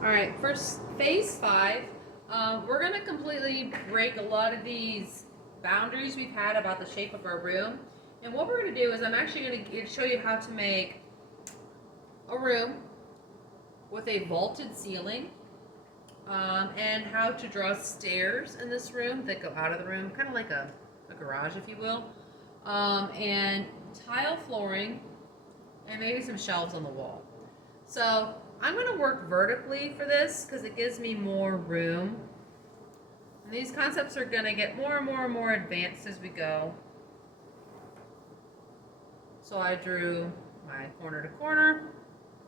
All right, for phase 5, we're going to completely break a lot of these boundaries we've had about the shape of our room. And what we're going to do is I'm actually going to show you how to make a room with a vaulted ceiling, and how to draw stairs in this room that go out of the room, kind of like a garage, if you will, and tile flooring, and maybe some shelves on the wall. So I'm going to work vertically for this because it gives me more room. And these concepts are going to get more and more and more advanced as we go. So I drew my corner to corner.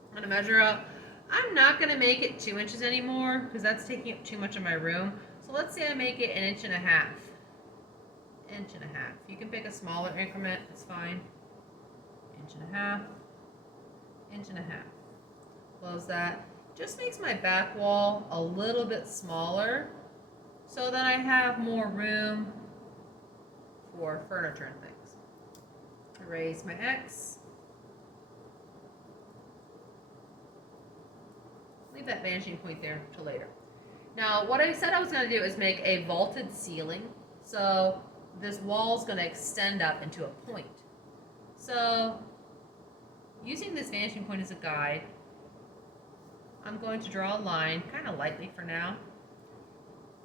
I'm going to measure out. I'm not going to make it 2 inches anymore because that's taking up too much of my room. So let's say I make it 1.5 inches. 1.5 inches. You can pick a smaller increment, it's fine. 1.5 inches. 1.5 inches. Close that. Just makes my back wall a little bit smaller so that I have more room for furniture and things. Erase my X. Leave that vanishing point there till later. Now, what I said I was going to do is make a vaulted ceiling. So this wall is going to extend up into a point. So using this vanishing point as a guide, I'm going to draw a line, kind of lightly for now.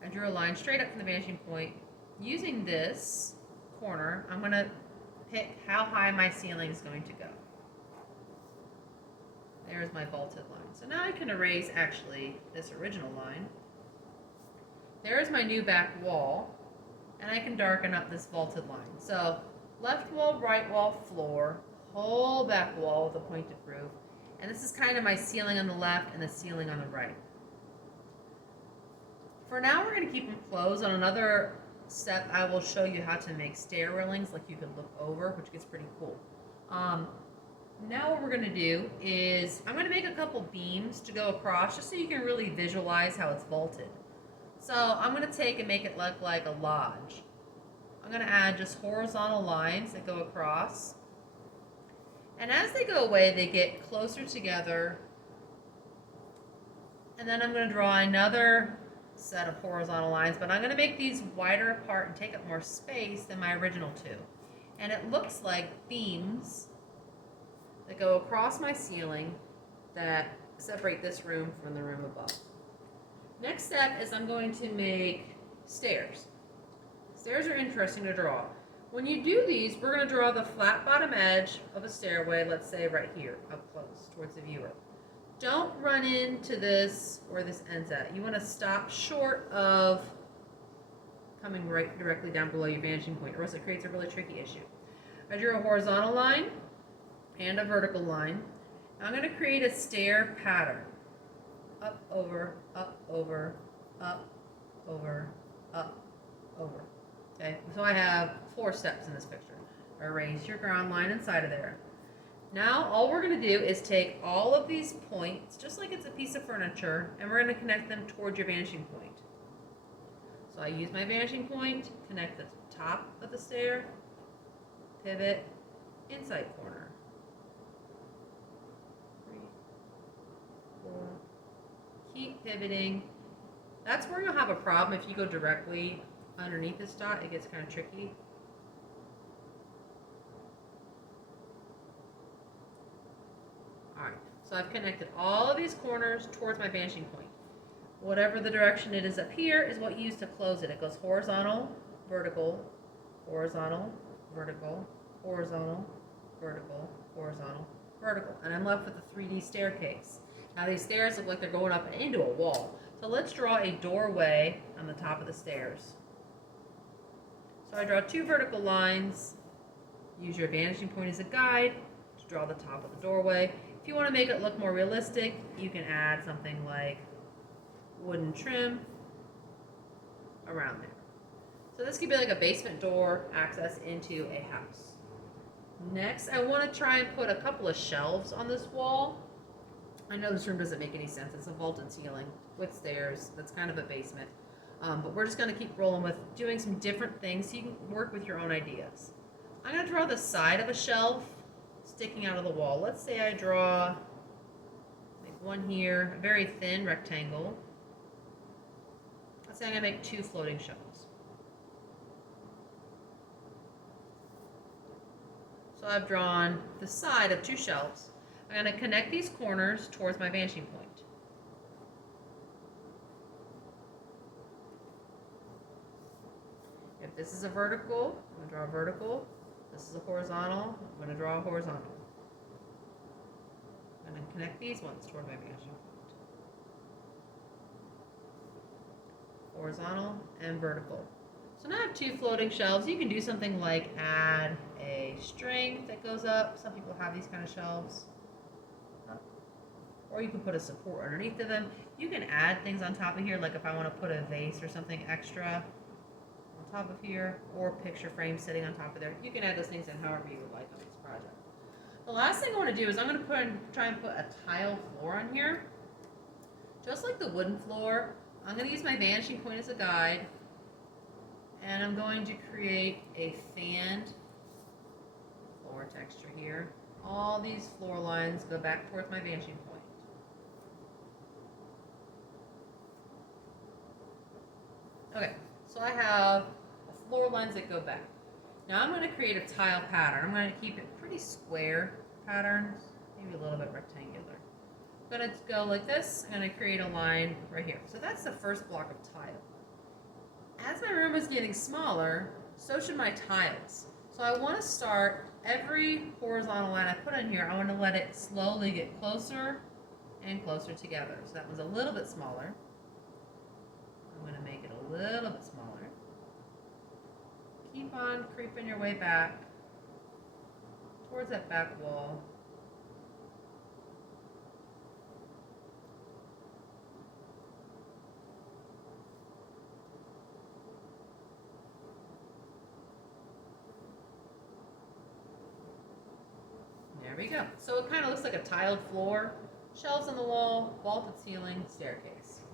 I drew a line straight up from the vanishing point. Using this corner, I'm going to pick how high my ceiling is going to go. There's my vaulted line. So now I can erase actually this original line. There's my new back wall, and I can darken up this vaulted line. So left wall, right wall, floor, whole back wall with a pointed roof. And this is kind of my ceiling on the left and the ceiling on the right. For now, we're going to keep them closed. On another step, I will show you how to make stair railings like you could look over, which gets pretty cool. Now what we're going to do is I'm going to make a couple beams to go across just so you can really visualize how it's vaulted. So I'm going to take and make it look like a lodge. I'm going to add just horizontal lines that go across. And as they go away, they get closer together. And then I'm going to draw another set of horizontal lines, but I'm going to make these wider apart and take up more space than my original two. And it looks like beams that go across my ceiling that separate this room from the room above. Next step is I'm going to make stairs. Stairs are interesting to draw. When you do these, we're going to draw the flat bottom edge of a stairway, let's say right here, up close towards the viewer. Don't run into this where this ends at. You want to stop short of coming right directly down below your vanishing point, or else it creates a really tricky issue. I drew a horizontal line and a vertical line. Now I'm going to create a stair pattern. Up, over, up, over, up, over, up, over. Okay, so I have 4 steps in this picture. Erase your ground line inside of there. Now all we're going to do is take all of these points, just like it's a piece of furniture, and we're going to connect them towards your vanishing point. So I use my vanishing point, connect the top of the stair, pivot, inside corner. 3, 4. Keep pivoting. That's where you'll have a problem if you go directly underneath this dot. It gets kind of tricky. Alright, so I've connected all of these corners towards my vanishing point. Whatever the direction it is up here is what you use to close it. It goes horizontal, vertical, horizontal, vertical, horizontal, vertical, horizontal, vertical. And I'm left with a 3D staircase. Now these stairs look like they're going up into a wall. So let's draw a doorway on the top of the stairs. So I draw 2 vertical lines. Use your vanishing point as a guide to draw the top of the doorway. If you want to make it look more realistic, you can add something like wooden trim around there. So this could be like a basement door access into a house. Next, I want to try and put a couple of shelves on this wall. I know this room doesn't make any sense. It's a vaulted ceiling with stairs. That's kind of a basement. But we're just going to keep rolling with doing some different things so you can work with your own ideas. I'm going to draw the side of a shelf sticking out of the wall. Let's say I draw like one here, a very thin rectangle. Let's say I'm gonna make 2 floating shelves. So I've drawn the side of 2 shelves. I'm gonna connect these corners towards my vanishing point. If this is a vertical, I'm going to draw a vertical. This is a horizontal, I'm going to draw a horizontal. I'm going to connect these ones toward my vanishing point. Horizontal and vertical. So now I have 2 floating shelves. You can do something like add a string that goes up. Some people have these kind of shelves. Or you can put a support underneath of them. You can add things on top of here, like if I want to put a vase or something extra on top of here, or picture frame sitting on top of there. You can add those things in however you would like on this project. The last thing I want to do is I'm going to try and put a tile floor on here. Just like the wooden floor, I'm going to use my vanishing point as a guide, and I'm going to create a fanned floor texture here. All these floor lines go back towards my vanishing point. Okay, so I have floor lines that go back. Now I'm going to create a tile pattern. I'm going to keep it pretty square patterns, maybe a little bit rectangular. I'm going to go like this. I'm going to create a line right here. So that's the first block of tile. As my room is getting smaller, so should my tiles. So I want to start every horizontal line I put in here, I want to let it slowly get closer and closer together. So that one's a little bit smaller. I'm going to make it a little bit smaller. Keep on creeping your way back towards that back wall. There we go. So it kind of looks like a tiled floor, shelves on the wall, vaulted ceiling, staircase.